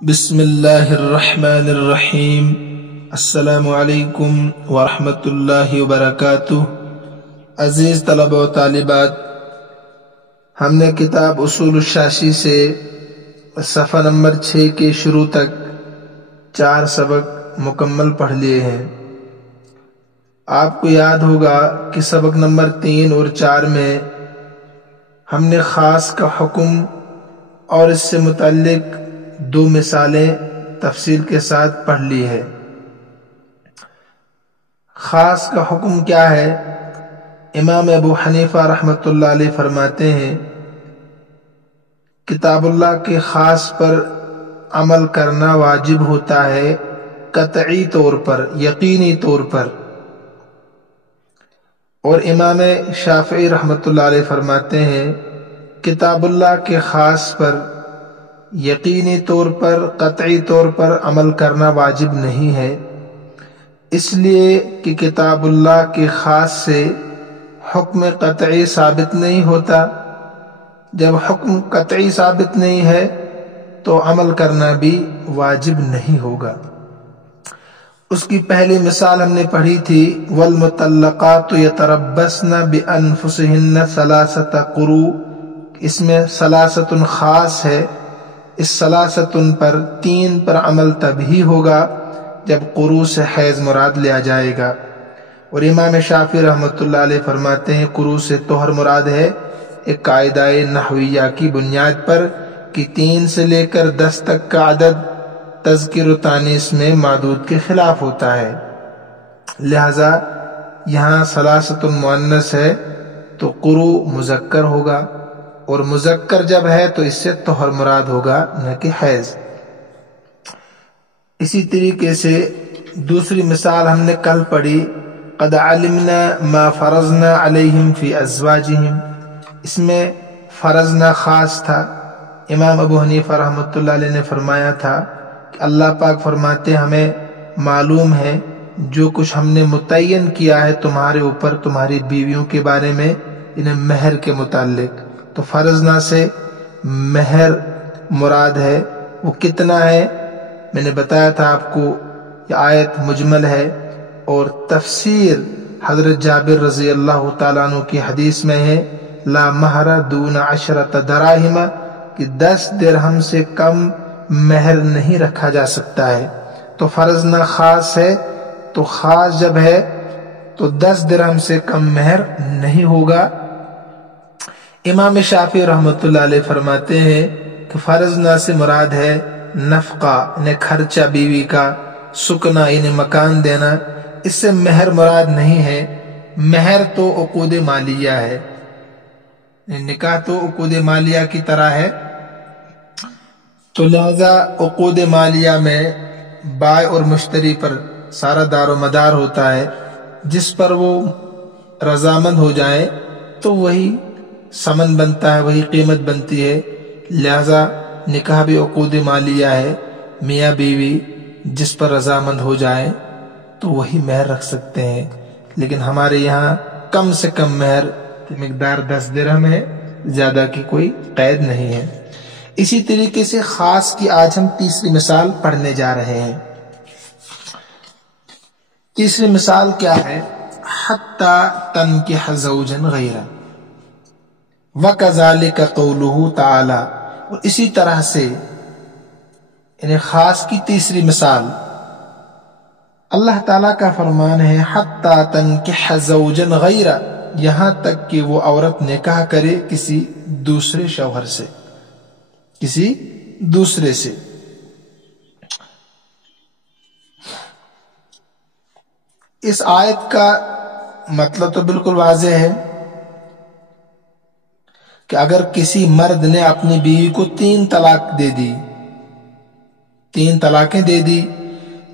بسم اللہ الرحمن الرحیم۔ السلام علیکم ورحمۃ اللہ وبرکاتہ۔ عزیز طلبہ و طالبات، ہم نے کتاب اصول الشاشی سے صفحہ نمبر 6 کے شروع تک 4 سبق مکمل پڑھ لیے ہیں۔ آپ کو یاد ہوگا کہ سبق نمبر 3 اور 4 میں ہم نے خاص کا حکم اور اس سے متعلق 2 مثالیں تفصیل کے ساتھ پڑھ لی ہے۔ خاص کا حکم کیا ہے؟ امام ابو حنیفہ رحمۃ اللہ علیہ فرماتے ہیں کتاب اللہ کے خاص پر عمل کرنا واجب ہوتا ہے قطعی طور پر، یقینی طور پر۔ اور امام شافعی رحمۃ اللہ علیہ فرماتے ہیں کتاب اللہ کے خاص پر یقینی طور پر، قطعی طور پر عمل کرنا واجب نہیں ہے، اس لیے کہ کتاب اللہ کے خاص سے حکم قطعی ثابت نہیں ہوتا۔ جب حکم قطعی ثابت نہیں ہے تو عمل کرنا بھی واجب نہیں ہوگا۔ اس کی پہلی مثال ہم نے پڑھی تھی والمطلقات یتربصن بانفسہن ثلاثۃ قروء، اس میں ثلاثۃ خاص ہے۔ اس ثلاثۃ پر 3 پر عمل تبھی ہوگا جب قروء سے حیض مراد لیا جائے گا۔ اور امام شافعی رحمۃ اللہ علیہ فرماتے ہیں قروء سے طہر مراد ہے، ایک قاعدہ نحویہ کی بنیاد پر کہ 3 سے لے کر 10 تک کا عدد تذکیر و تانیث میں معدود کے خلاف ہوتا ہے، لہذا یہاں ثلاثۃ مؤنث ہے تو قروء مذکر ہوگا، اور مذکر جب ہے تو اس سے طہر مراد ہوگا نہ کہ حیض۔ اسی طریقے سے دوسری مثال ہم نے کل پڑھی قد علمنا ما فرضنا علیہم فی ازواجہم، اس میں فرضنا خاص تھا۔ امام ابو حنیفہ رحمۃ اللہ علیہ نے فرمایا تھا کہ اللہ پاک فرماتے ہمیں معلوم ہے جو کچھ ہم نے متعین کیا ہے تمہارے اوپر تمہاری بیویوں کے بارے میں، انہیں مہر کے متعلق، تو فرضنا سے مہر مراد ہے۔ وہ کتنا ہے میں نے بتایا تھا آپ کو، یہ آیت مجمل ہے، اور تفسیر حضرت جابر رضی اللہ تعالیٰ عنہ کی حدیث میں ہے لا مہر دون 10 دراہم، کہ 10 درہم سے کم مہر نہیں رکھا جا سکتا ہے۔ تو فرضنا خاص ہے، تو خاص جب ہے تو 10 درہم سے کم مہر نہیں ہوگا۔ امام شافعی رحمۃ اللہ علیہ فرماتے ہیں کہ فرضنا سے مراد ہے نفقہ، انہیں خرچہ بیوی کا، سکنا انہیں مکان دینا، اس سے مہر مراد نہیں ہے۔ مہر تو عقود مالیہ ہے، نکاح تو عقود مالیہ کی طرح ہے، تو لہذا عقود مالیہ میں بائع اور مشتری پر سارا دار و مدار ہوتا ہے، جس پر وہ رضامند ہو جائیں تو وہی ثمن بنتا ہے، وہی قیمت بنتی ہے۔ لہذا نکاح بھی عقود مالیہ ہے، میاں بیوی جس پر رضامند ہو جائیں تو وہی مہر رکھ سکتے ہیں، لیکن ہمارے یہاں کم سے کم مہر کی مقدار 10 درہم ہے، زیادہ کی کوئی قید نہیں ہے۔ اسی طریقے سے خاص کی آج ہم تیسری مثال پڑھنے جا رہے ہیں۔ تیسری مثال کیا ہے؟ حتی تنکح زوجا غیرہ وَكَذَلِكَ قَوْلُهُ تعالی، اور اسی طرح سے یعنی خاص کی تیسری مثال اللہ تعالیٰ کا فرمان ہے حتی تنکح زوجا غیرہ، یہاں تک کہ وہ عورت نکاح کرے کسی دوسرے شوہر سے، کسی دوسرے سے۔ اس آیت کا مطلب تو بالکل واضح ہے کہ اگر کسی مرد نے اپنی بیوی کو 3 طلاق دے دی، 3 طلاقیں دے دی،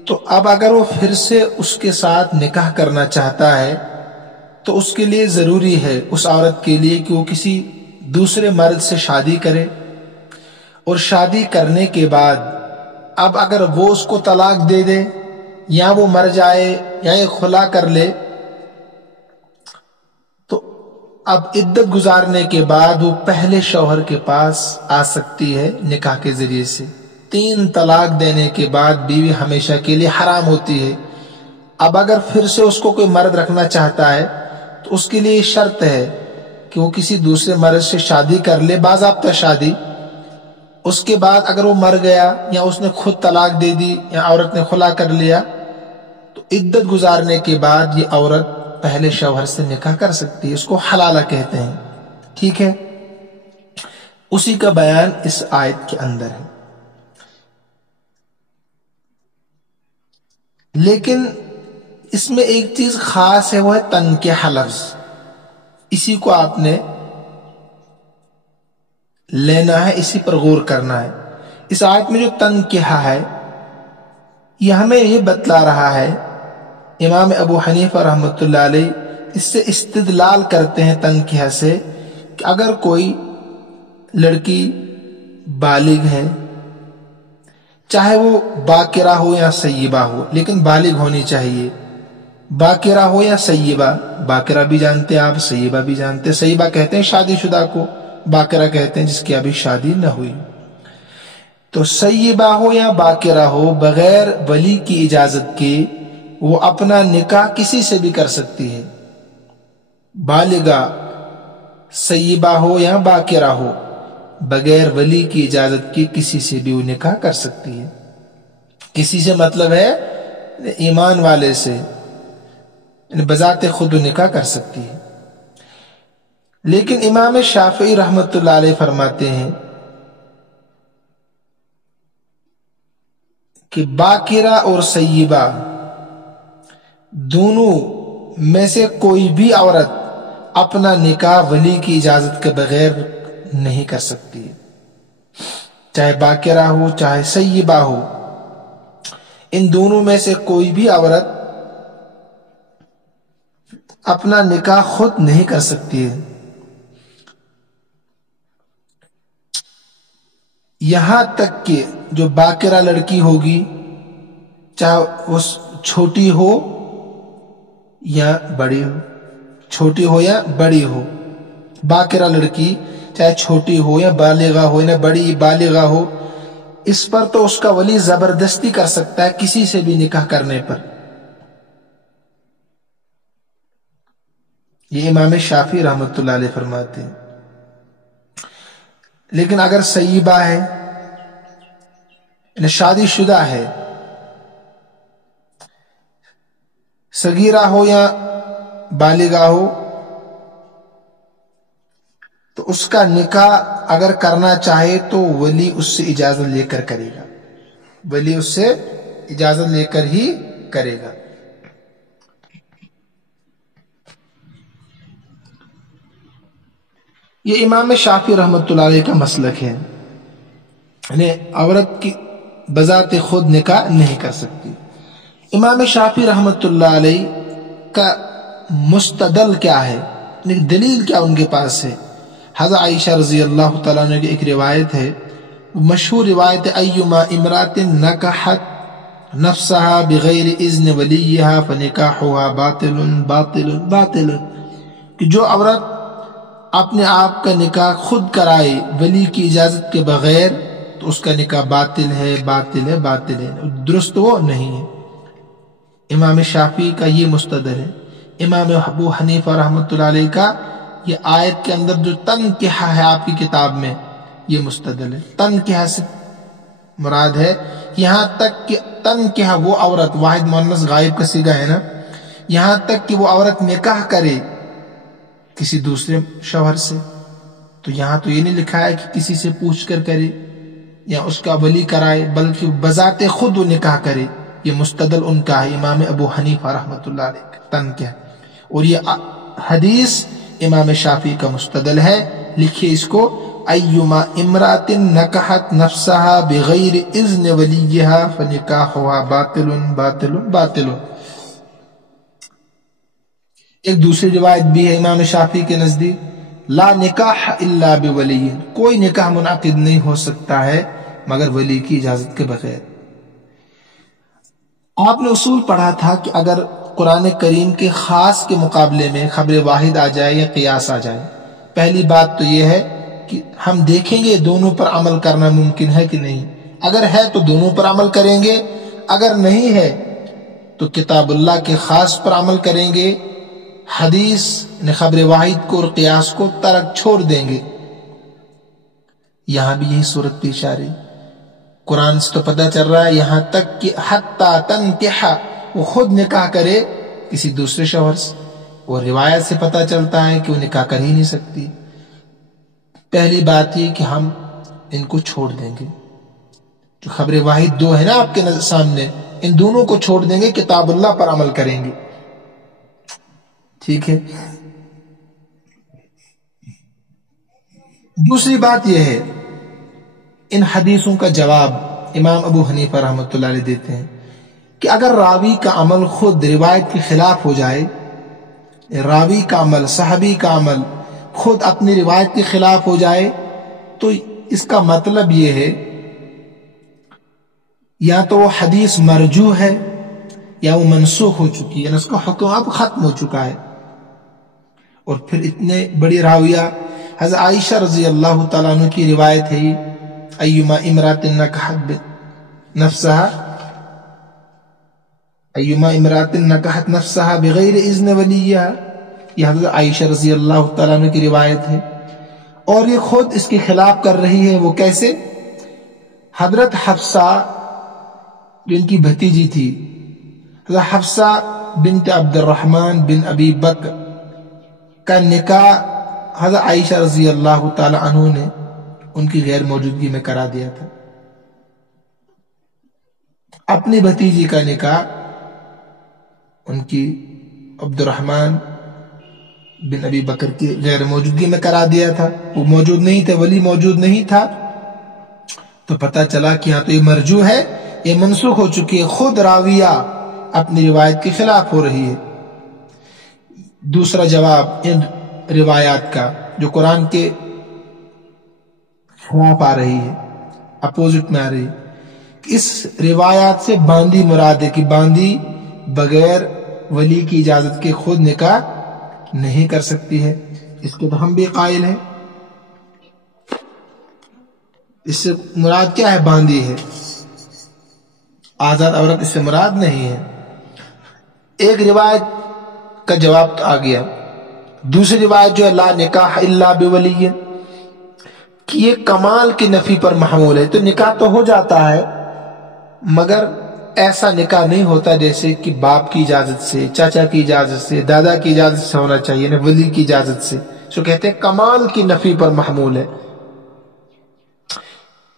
تو اب اگر وہ پھر سے اس کے ساتھ نکاح کرنا چاہتا ہے تو اس کے لیے ضروری ہے، اس عورت کے لیے، کہ وہ کسی دوسرے مرد سے شادی کرے، اور شادی کرنے کے بعد اب اگر وہ اس کو طلاق دے دے یا وہ مر جائے یا یہ خلا کر لے، اب عدت گزارنے کے بعد وہ پہلے شوہر کے پاس آ سکتی ہے نکاح کے ذریعے سے۔ 3 طلاق دینے کے بعد بیوی ہمیشہ کے لیے حرام ہوتی ہے۔ اب اگر پھر سے اس کو کوئی مرد رکھنا چاہتا ہے تو اس کے لیے شرط ہے کہ وہ کسی دوسرے مرد سے شادی کر لے، باضابطہ شادی۔ اس کے بعد اگر وہ مر گیا یا اس نے خود طلاق دے دی یا عورت نے خلا کر لیا تو عدت گزارنے کے بعد یہ عورت پہلے شوہر سے نکاح کر سکتی ہے، اس کو حلالہ کہتے ہیں۔ ٹھیک ہے، اسی کا بیان اس آیت کے اندر ہے۔ لیکن اس میں ایک چیز خاص ہے، وہ ہے تنکیہ لفظ، اسی کو آپ نے لینا ہے، اسی پر غور کرنا ہے۔ اس آیت میں جو تنکیہ ہے یہ ہمیں یہ بتلا رہا ہے، امام ابو حنیفہ رحمۃ اللہ علیہ اس سے استدلال کرتے ہیں تنکیہ سے، کہ اگر کوئی لڑکی بالغ ہے، چاہے وہ باکرہ ہو یا سیبہ ہو، لیکن بالغ ہونی چاہیے، باکرہ ہو یا سیبہ، باکرہ بھی جانتے ہیں آپ، سیبہ بھی جانتے ہیں۔ سیبہ کہتے ہیں شادی شدہ کو، باکرہ کہتے ہیں جس کی ابھی شادی نہ ہوئی۔ تو سیبہ ہو یا باکرہ ہو، بغیر ولی کی اجازت کے وہ اپنا نکاح کسی سے بھی کر سکتی ہے۔ بالغہ سیبہ ہو یا باکرہ ہو، بغیر ولی کی اجازت کے کسی سے بھی وہ نکاح کر سکتی ہے۔ کسی سے مطلب ہے ایمان والے سے، یعنی بذات خود نکاح کر سکتی ہے۔ لیکن امام شافعی رحمۃ اللہ علیہ فرماتے ہیں کہ باکرہ اور سیبہ دونوں میں سے کوئی بھی عورت اپنا نکاح ولی کی اجازت کے بغیر نہیں کر سکتی، چاہے باکرہ ہو چاہے سیبہ ہو، ان دونوں میں سے کوئی بھی عورت اپنا نکاح خود نہیں کر سکتی ہے۔ یہاں تک کہ جو باکرہ لڑکی ہوگی، چاہے وہ چھوٹی ہو یا بڑی ہو، چھوٹی ہو یا بڑی ہو، باکرہ لڑکی چاہے چھوٹی ہو یا بالغہ ہو یا بڑی بالغہ ہو، اس پر تو اس کا ولی زبردستی کر سکتا ہے کسی سے بھی نکاح کرنے پر۔ یہ امام شافعی رحمۃ اللہ علیہ فرماتے ہیں۔ لیکن اگر سیبہ ہے، یعنی شادی شدہ ہے، صغیرہ ہو یا بالغہ ہو، تو اس کا نکاح اگر کرنا چاہے تو ولی اس سے اجازت لے کر کرے گا، ولی اس سے اجازت لے کر ہی کرے گا۔ یہ امام شافعی رحمۃ اللہ علیہ کا مسلک ہے، یعنی عورت کی بذات خود نکاح نہیں کر سکتی۔ امام شافعی رحمۃ اللہ علیہ کا مستدل کیا ہے، یعنی دلیل کیا ان کے پاس ہے؟ حضرت عائشہ رضی اللہ تعالیٰ عنہ کی ایک روایت ہے، مشہور روایت ایما امرات نکحت نفسها بغیر اذن ولیہا فنکاحها باطل باطل باطل، کہ جو عورت اپنے آپ کا نکاح خود کرائے ولی کی اجازت کے بغیر تو اس کا نکاح باطل ہے باطل ہے باطل ہے، درست وہ نہیں ہے۔ امام شافعی کا یہ مستدل ہے۔ امام ابو حنیفہ رحمۃ اللہ علیہ کا یہ آیت کے اندر جو تنکیہ ہے آپ کی کتاب میں، یہ مستدل ہے۔ تنکیہ سے مراد ہے یہاں تک کہ تنکیہ وہ عورت، واحد مؤنث غائب کا صیغہ ہے نا، یہاں تک کہ وہ عورت نکاح کرے کسی دوسرے شوہر سے، تو یہاں تو یہ نہیں لکھا ہے کہ کسی سے پوچھ کر کرے یا اس کا ولی کرائے، بلکہ بذات خود وہ نکاح کرے۔ یہ مستدل ان کا ہے، امام ابو حنیفہ رحمۃ اللہ علیہ کا تنکیہ، اور یہ حدیث امام شافعی کا مستدل ہے۔ لکھیے اس کو، ایما امرات نکحت نفسها بغیر اذن ولیہا فنکاحها باطل باطل باطل۔ ایک دوسری روایت بھی ہے امام شافعی کے نزدیک، لا نکاح الا بولی، کوئی نکاح منعقد نہیں ہو سکتا ہے مگر ولی کی اجازت کے بغیر۔ آپ نے اصول پڑھا تھا کہ اگر قرآن کریم کے خاص کے مقابلے میں خبر واحد آ جائے یا قیاس آ جائے، پہلی بات تو یہ ہے کہ ہم دیکھیں گے دونوں پر عمل کرنا ممکن ہے کہ نہیں۔ اگر ہے تو دونوں پر عمل کریں گے، اگر نہیں ہے تو کتاب اللہ کے خاص پر عمل کریں گے، حدیث نے خبر واحد کو اور قیاس کو ترک چھوڑ دیں گے۔ یہاں بھی یہی صورت پیش آ رہی۔ قرآن سے تو پتہ چل رہا ہے یہاں تک کہ حتی تنکح، وہ خود نکاح کرے کسی دوسرے شوہر سے، اور روایت سے پتہ چلتا ہے کہ وہ نکاح کر ہی نہیں سکتی۔ پہلی بات یہ کہ ہم ان کو چھوڑ دیں گے، جو خبر واحد دو ہے نا آپ کے سامنے، ان دونوں کو چھوڑ دیں گے، کتاب اللہ پر عمل کریں گے، ٹھیک ہے۔ دوسری بات یہ ہے، ان حدیثوں کا جواب امام ابو حنیفہ رحمۃ اللہ علیہ دیتے ہیں کہ اگر راوی کا عمل خود روایت کے خلاف ہو جائے، راوی کا عمل، صحابی کا عمل خود اپنی روایت کے خلاف ہو جائے، تو اس کا مطلب یہ ہے یا تو وہ حدیث مرجوح ہے یا وہ منسوخ ہو چکی ہے، یعنی اس کا حکم اب ختم ہو چکا ہے۔ اور پھر اتنے بڑی راویہ حضرت عائشہ رضی اللہ تعالیٰ عنہ کی روایت ہے، ایما امرات نکحت نفسها بغیر اذن ولیہا، یہ حضرت عائشہ رضی اللہ تعالیٰ عنہ کی روایت ہے، اور یہ خود اس کے خلاف کر رہی ہے۔ وہ کیسے؟ حضرت حفصہ جو ان کی بھتیجی تھی، حضرت حفصہ بنت عبد الرحمن بن ابی بکر کا نکاح حضرت عائشہ رضی اللہ تعالی عنہ نے ان کی غیر موجودگی میں کرا دیا تھا۔ اپنی بھتیجی کا نکاح ان کی عبد الرحمن بن ابی بکر کی غیر موجودگی میں کرا دیا تھا، وہ موجود نہیں تھے، ولی موجود نہیں تھا، تو پتہ چلا کہ ہاں تو یہ مرجوح ہے، یہ منسوخ ہو چکی ہے، خود راویہ اپنی روایت کے خلاف ہو رہی ہے۔ دوسرا جواب ان روایات کا جو قرآن کے خلاف آ رہی ہے، اپوزٹ میں آ رہی ہے، اس روایات سے باندی مراد ہے کہ باندی بغیر ولی کی اجازت کے خود نکاح نہیں کر سکتی ہے، اس کے تو ہم بھی قائل ہیں۔ اس سے مراد کیا ہے؟ باندی ہے، آزاد عورت اس سے مراد نہیں ہے۔ ایک روایت کا جواب تو آ گیا۔ دوسری روایت جو ہے لا نکاح الا بولی، کہ یہ کمال کی نفی پر محمول ہے، تو نکاح تو ہو جاتا ہے مگر ایسا نکاح نہیں ہوتا جیسے کہ باپ کی اجازت سے، چاچا کی اجازت سے، دادا کی اجازت سے ہونا چاہیے، یعنی ولی کی اجازت سے، جو کہتے ہیں کمال کی نفی پر محمول ہے۔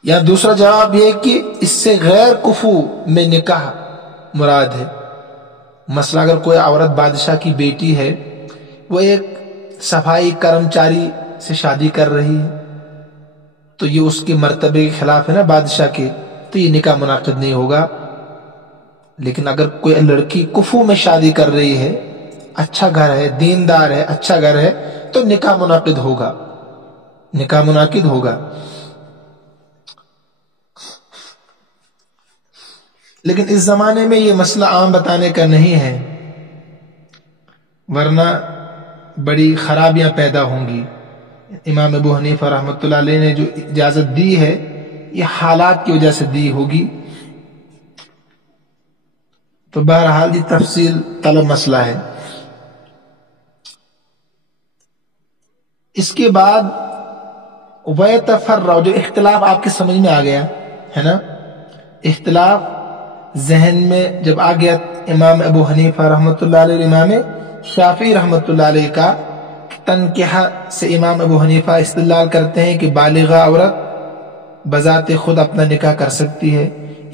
یا دوسرا جواب یہ کہ اس سے غیر کفو میں نکاح مراد ہے۔ مثلا اگر کوئی عورت بادشاہ کی بیٹی ہے، وہ ایک صفائی کرمچاری سے شادی کر رہی ہے، تو یہ اس کے مرتبے کے خلاف ہے نا بادشاہ کے، تو یہ نکاح منعقد نہیں ہوگا۔ لیکن اگر کوئی لڑکی کفو میں شادی کر رہی ہے، اچھا گھر ہے، دیندار ہے، اچھا گھر ہے، تو نکاح منعقد ہوگا، نکاح منعقد ہوگا۔ لیکن اس زمانے میں یہ مسئلہ عام بتانے کا نہیں ہے، ورنہ بڑی خرابیاں پیدا ہوں گی۔ امام ابو حنیفہ رحمۃ اللہ علیہ نے جو اجازت دی ہے، یہ حالات کی وجہ سے دی ہوگی۔ تو بہرحال یہ تفصیل طلب مسئلہ ہے۔ اس کے بعد وَيَتَفَرَّعُ، جو اختلاف آپ کے سمجھ میں آ گیا ہے نا، اختلاف ذہن میں جب آ گیا امام ابو حنیفہ رحمۃ اللہ علیہ، امام شافعی رحمۃ اللہ علیہ کا تنکیہ سے امام ابو حنیفہ استدلال کرتے ہیں کہ بالغہ عورت بذات خود اپنا نکاح کر سکتی ہے،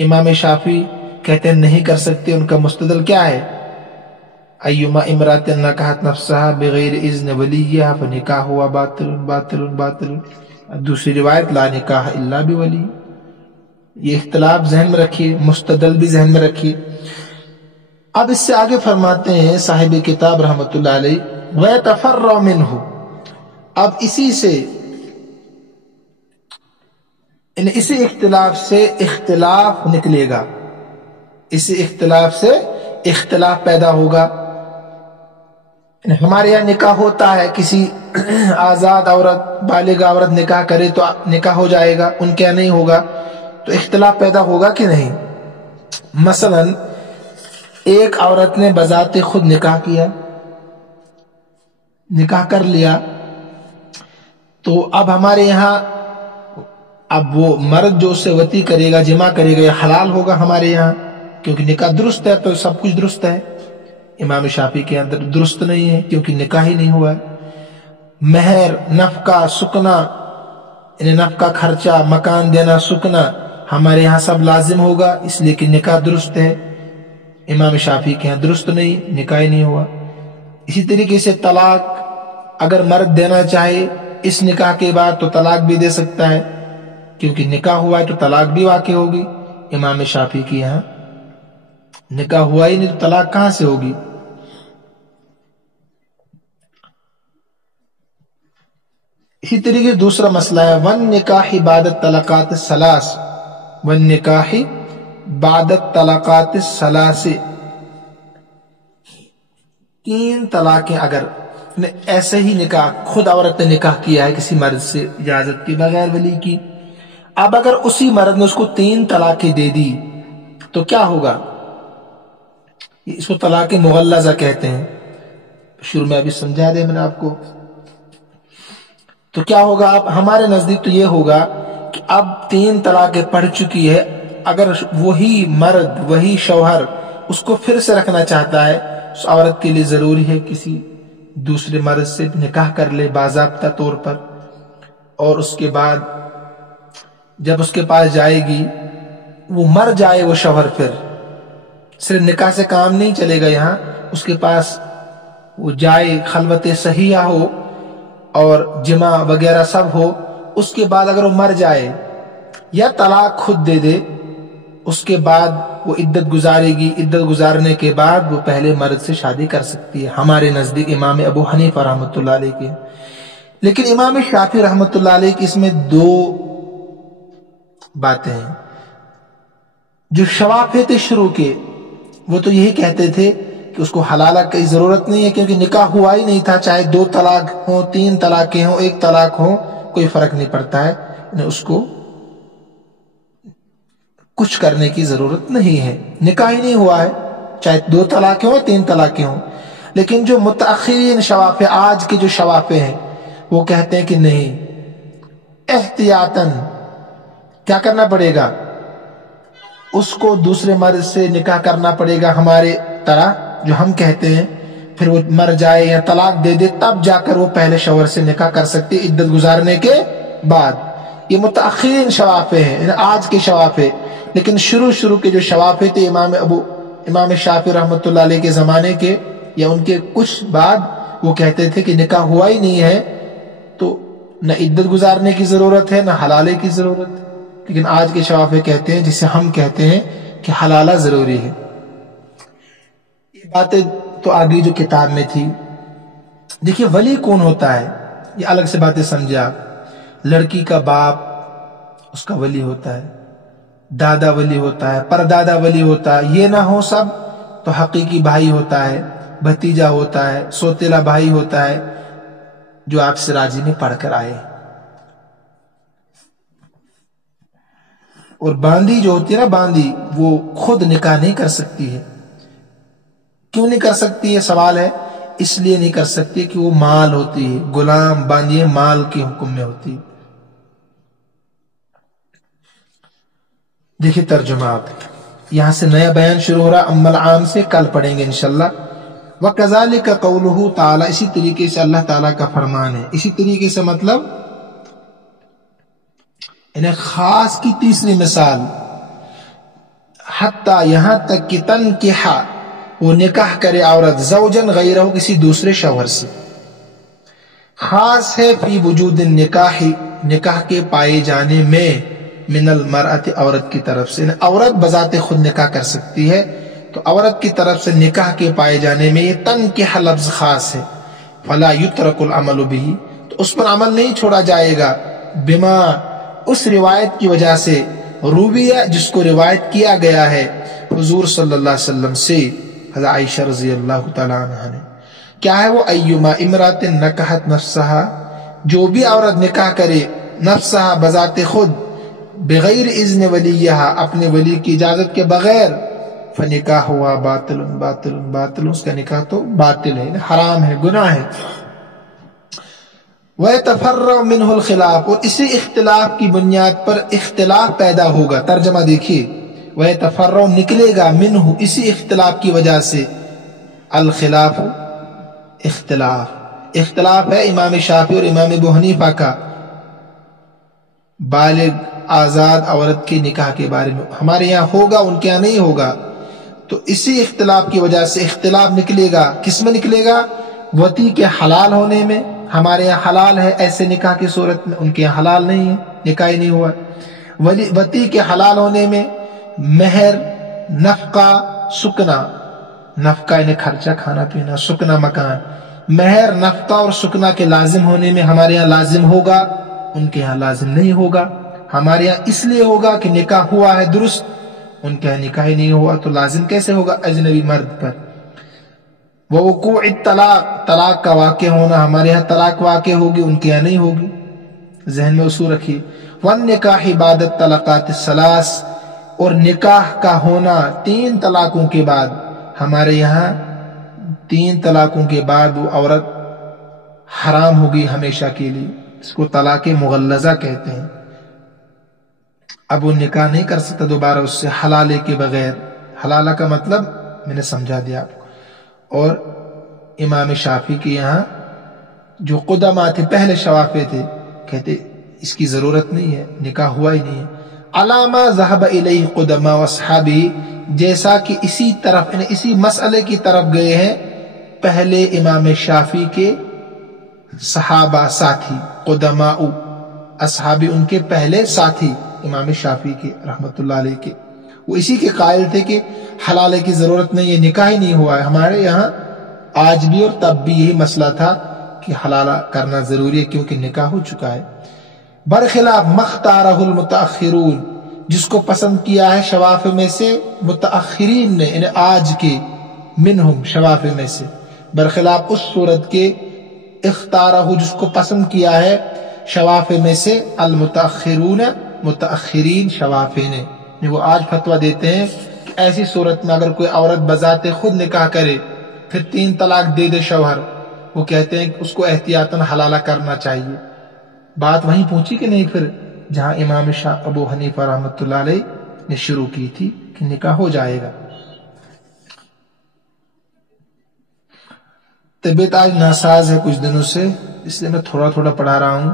امام شافعی کہتے ہیں نہیں کر سکتے۔ ان کا مستدل کیا ہے؟ ایما امرات نکحت نفسها بغیر اذن ولیہا فنکاحها باطل باطل باطل۔ دوسری روایت لا نکاح الا بولی۔ یہ اختلاف ذہن میں رکھیے، مستدل بھی ذہن میں رکھیے۔ اب اس سے آگے فرماتے ہیں صاحب کتاب رحمۃ اللہ علیہ وَيَتَفَرَّعُ مِنْهُ، اب اسی سے اسی اختلاف سے اختلاف نکلے گا، اسی اختلاف سے اختلاف پیدا ہوگا۔ ہمارے یہاں نکاح ہوتا ہے، کسی آزاد عورت بالغ عورت نکاح کرے تو نکاح ہو جائے گا، ان کے یہاں نہیں ہوگا۔ تو تو اختلاف پیدا ہوگا کہ نہیں؟ مثلا ایک عورت نے بذات خود نکاح کیا، نکاح کر لیا، تو اب ہمارے یہاں اب وہ مرد جو اسے وطی کرے گا، جمع کرے گا، یہ حلال ہوگا ہمارے یہاں، کیونکہ نکاح درست ہے تو سب کچھ درست ہے۔ امام شافعی کے اندر درست نہیں ہے کیونکہ نکاح ہی نہیں ہوا ہے۔ مہر، نفقہ، سکنا، یعنی نفقہ خرچہ، مکان دینا، سکنا ہمارے یہاں سب لازم ہوگا، اس لیے کہ نکاح درست ہے۔ امام شافعی کے یہاں درست نہیں، نکاح ہی نہیں ہوا۔ اسی طریقے سے طلاق اگر مرد دینا چاہے اس نکاح کے بعد تو طلاق بھی دے سکتا ہے، کیونکہ نکاح ہوا ہے تو طلاق بھی واقع ہوگی۔ امام شافعی کے یہاں نکاح ہوا ہی نہیں تو طلاق کہاں سے ہوگی؟ اسی طریقے دوسرا مسئلہ ہے وَالنِّکَاحِ بَعْدَ الطَّلَقَاتِ الثَّلَاثِ، وَالنِّکَاحِ بَعْدَ الطَّلَقَاتِ الثَّلَاثِ، 3 طلاقیں اگر ایسے ہی نکاح خود عورت نے نکاح کیا ہے کسی مرد سے اجازت کے بغیر ولی کی، اب اگر اسی مرد نے اس کو 3 طلاقیں دے دی تو کیا ہوگا؟ اس کو طلاق مغلظہ کہتے ہیں، شروع میں ابھی سمجھا دیا میں نے آپ کو۔ تو کیا ہوگا؟ اب ہمارے نزدیک تو یہ ہوگا کہ اب 3 طلاقیں پڑھ چکی ہے، اگر وہی مرد وہی شوہر اس کو پھر سے رکھنا چاہتا ہے، اس عورت کے لیے ضروری ہے کسی دوسرے مرد سے نکاح کر لے باضابطہ طور پر، اور اس کے بعد جب اس کے پاس جائے گی، وہ مر جائے وہ شوہر، پھر صرف نکاح سے کام نہیں چلے گا، یہاں اس کے پاس وہ جائے، خلوت صحیحہ ہو اور جمع وغیرہ سب ہو، اس کے بعد اگر وہ مر جائے یا طلاق خود دے دے، اس کے بعد وہ عدت گزارے گی، عدت گزارنے کے بعد وہ پہلے مرد سے شادی کر سکتی ہے ہمارے نزدیک امام ابو حنیفہ رحمۃ اللہ علیہ کے۔ لیکن امام شافعی رحمۃ اللہ علیہ کی اس میں 2 باتیں ہیں۔ جو شوافع تھے شروع کے، وہ تو یہی کہتے تھے کہ اس کو حلالہ کی ضرورت نہیں ہے کیونکہ نکاح ہوا ہی نہیں تھا، چاہے 2 طلاق ہوں، 3 طلاقیں ہوں، 1 طلاق ہو، کوئی فرق نہیں پڑتا ہے، اس کو کچھ کرنے کی ضرورت نہیں ہے، نکاح ہی نہیں ہوا ہے، چاہے 2 طلاقیں ہوں، 3 طلاقیں ہوں۔ لیکن جو متأخرین شوافع، آج کے جو شوافع ہیں، وہ کہتے ہیں کہ نہیں، احتیاطاً کیا کرنا پڑے گا؟ اس کو دوسرے مرد سے نکاح کرنا پڑے گا ہمارے طرح جو ہم کہتے ہیں، پھر وہ مر جائے یا طلاق دے دے تب جا کر وہ پہلے شوہر سے نکاح کر سکتے عدت گزارنے کے بعد۔ یہ متأخرین شوافع ہیں، یعنی آج کے شوافع۔ لیکن شروع کے جو شوافع تھے امام شافعی رحمۃ اللہ علیہ کے زمانے کے یا ان کے کچھ بعد، وہ کہتے تھے کہ نکاح ہوا ہی نہیں ہے تو نہ عدت گزارنے کی ضرورت ہے نہ حلالے کی ضرورت ہے۔ لیکن آج کے شوافع کہتے ہیں، جسے ہم کہتے ہیں، کہ حلالہ ضروری ہے۔ یہ باتیں تو آگے جو کتاب میں تھی۔ دیکھیے ولی کون ہوتا ہے، یہ الگ سے باتیں سمجھے آپ۔ لڑکی کا باپ اس کا ولی ہوتا ہے، دادا ولی ہوتا ہے، پردادا ولی ہوتا ہے، یہ نہ ہو سب تو حقیقی بھائی ہوتا ہے، بھتیجا ہوتا ہے، سوتیلا بھائی ہوتا ہے، جو آپ سے راضی میں پڑھ کر آئے۔ اور باندی جو ہوتی ہے نا، باندی وہ خود نکاح نہیں کر سکتی ہے۔ کیوں نہیں کر سکتی ہے؟ سوال ہے۔ اس لیے نہیں کر سکتی کہ وہ مال ہوتی ہے، غلام باندی مال کے حکم میں ہوتی ہے۔ دیکھیے ترجمہ آپ، یہاں سے نیا بیان شروع ہو رہا، ام العام سے، کل پڑھیں گے انشاءاللہ۔ وَكَذَلِكَ قَوْلُهُ تعالی، اسی طریقے سے اللہ تعالیٰ کا فرمان ہے۔ اسی طریقے سے مطلب انہیں خاص کی تیسری مثال، حتیٰ یہاں تک کہ تنکح، وہ نکاح کرے عورت، زوجن غیرہ، کسی دوسرے شوہر سے۔ خاص ہے فی وجود النکاح، نکاح کے پائے جانے میں، من المرأة، عورت کی طرف سے۔ عورت بذات خود نکاح کر سکتی ہے، تو عورت کی طرف سے نکاح کے پائے جانے میں یہ تنکح لفظ خاص ہے۔ فلا یترک العمل بہ، تو اس پر عمل نہیں چھوڑا جائے گا، بما، اس روایت کی وجہ سے، رویہ، جس کو روایت کیا گیا ہے حضور صلی اللہ علیہ وسلم سے، حضرت عائشہ رضی اللہ تعالیٰ عنہ نے۔ کیا ہے وہ؟ ایما امرات نکحت نفسہا، جو بھی عورت نکاح کرے، نفسہا بذات خود، بغیر اذن ولیہا، اپنے ولی کی اجازت کے بغیر، فنکاح ہوا باطل باطل باطل، اس کا نکاح تو باطل ہے، حرام ہے، گناہ ہے۔ وَيَتَفَرَّعُ مِنْهُ الْخِلَافُ، اور اسی اختلاف کی بنیاد پر اختلاف پیدا ہوگا۔ ترجمہ دیکھیے، وَيَتَفَرَّعُ نکلے گا، منہ اسی اختلاف کی وجہ سے، الخلاف اختلاف، اختلاف ہے امام شافعی اور امام ابو حنیفہ کا بالغ آزاد عورت کے نکاح کے بارے میں، ہمارے یہاں ہوگا، ان کے یہاں نہیں ہوگا۔ تو اسی اختلاف کی وجہ سے اختلاف نکلے گا، کس میں نکلے گا؟ وطی کے حلال ہونے میں، ہمارے یہاں حلال ہے ایسے نکاح کی صورت میں، ان کے یہاں حلال نہیں ہے، نکاح ہی نہیں ہوا۔ وطی کے حلال ہونے میں، مہر، نفقہ، سکنا، نفقہ یعنی خرچہ، کھانا پینا، سکنا مکان، مہر، نفقہ اور سکنا کے لازم ہونے میں ہمارے یہاں لازم ہوگا، ان کے یہاں لازم نہیں ہوگا۔ ہمارے یہاں اس لیے ہوگا کہ نکاح ہوا ہے درست، ان کے یہاں نکاح ہی نہیں ہوا، تو لازم کیسے ہوگا اجنبی مرد پر۔ ووقوع الطلاق، طلاق کا واقع ہونا، ہمارے یہاں طلاق واقع ہوگی، ان کے یہاں نہیں ہوگی، ذہن میں اصول رکھیے۔ والنکاح بعد الطلقات الثلاث، اور نکاح کا ہونا 3 طلاقوں کے بعد، ہمارے یہاں 3 طلاقوں کے بعد وہ عورت حرام ہوگی ہمیشہ کے لیے، اس کو طلاق مغلظہ کہتے ہیں۔ اب وہ نکاح نہیں کر سکتا دوبارہ اس سے حلالے کے بغیر، حلالہ کا مطلب میں نے سمجھا دیا آپ کو۔ اور امام شافعی کے یہاں جو قدما تھے، پہلے شوافع تھے، کہتے اس کی ضرورت نہیں ہے، نکاح ہوا ہی نہیں ہے۔ علامہ ذہب الیہ قدما واصحابہ، جیسا کہ اسی طرف، یعنی اسی مسئلے کی طرف گئے ہیں پہلے امام شافعی کے صحابہ ساتھی، قدماء، اصحابی ان کے پہلے ساتھی امام شافعی کے رحمت اللہ علیہ کے، وہ اسی کے قائل تھے کہ حلالے کی ضرورت نہیں ہے، نکاح ہی نہیں ہوا ہے۔ ہمارے یہاں آج بھی اور تب بھی یہی مسئلہ تھا کہ حلالہ کرنا ضروری ہے کیونکہ نکاح ہو چکا ہے۔ برخلاف مختارہ المتاخرون، جس کو پسند کیا ہے شوافع میں سے متاخرین نے، یعنی آج کے، منہم شوافع میں سے، برخلاف اس صورت کے اختارہ، جس کو پسند کیا ہے شوافع میں سے المتاخرون، متاخرین شوافع نے، وہ آج فتویٰ دیتے ہیں کہ ایسی صورت میں اگر کوئی عورت بذات خود نکاح کرے پھر 3 طلاق دے دے شوہر، وہ کہتے ہیں کہ اس کو احتیاطاً حلالہ کرنا چاہیے۔ بات وہیں پہنچی کہ نہیں پھر جہاں امام ابو حنیفہ رحمۃ اللہ علیہ نے شروع کی تھی کہ نکاح ہو جائے گا۔ طبیعت آج ناساز ہے کچھ دنوں سے، اس لیے میں تھوڑا تھوڑا پڑھا رہا ہوں،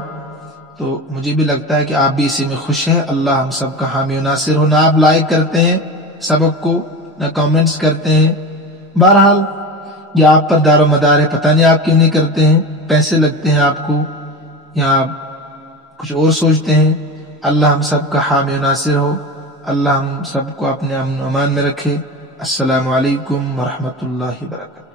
تو مجھے بھی لگتا ہے کہ آپ بھی اسی میں خوش ہیں۔ اللہ ہم سب کا حامی و ناصر ہو۔ نہ آپ لائک کرتے ہیں سبق کو، نہ کامنٹس کرتے ہیں، بہرحال یہ آپ پر دار و مدار ہے، پتہ نہیں آپ کیوں نہیں کرتے ہیں، پیسے لگتے ہیں آپ کو یا آپ کچھ اور سوچتے ہیں۔ اللہ ہم سب کا حامی و ناصر ہو، اللہ ہم سب کو اپنے امن و امان میں رکھے۔ السلام علیکم ورحمۃ اللہ وبرکاتہ۔